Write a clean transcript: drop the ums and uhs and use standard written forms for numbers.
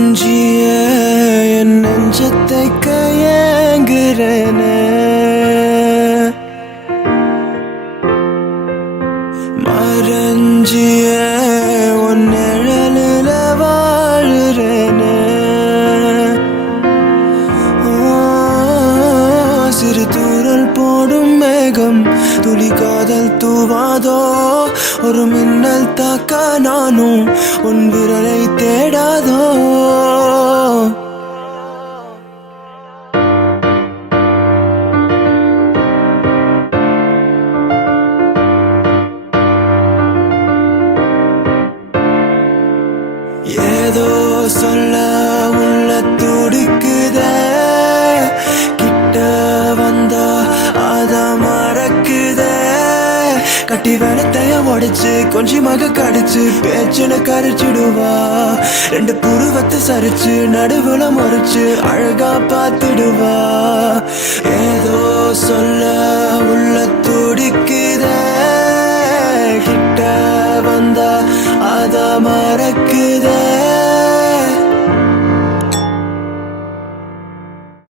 மறைஞ்சிய என் நெஞ்சத்தை கையேங்குறேனே மறைஞ்சிய உன் நிழலில வாழுறேனே சிறு தூரல் போடும் மேகம் துளி காதல் தூவாதோ ஒரு மின்னல் தாக்க நானும் உன் விரலை தேடாதோ ஏதோ சொல்ல உள்ள துடிக்குதே கிட்ட வந்தா அத மறக்குதே கட்டி வெனத்தைய உடைச்சு கொஞ்சமாக கடிச்சு பேச்சுன கரைச்சிடுவா ரெண்டு புருவத்தை சரிச்சு நடுவுல முறைச்சு அழகா பார்த்துடுவா ஏதோ சொல்ல உள்ள துடிக்குதே கிட்ட வந்தா அத மறக்குதே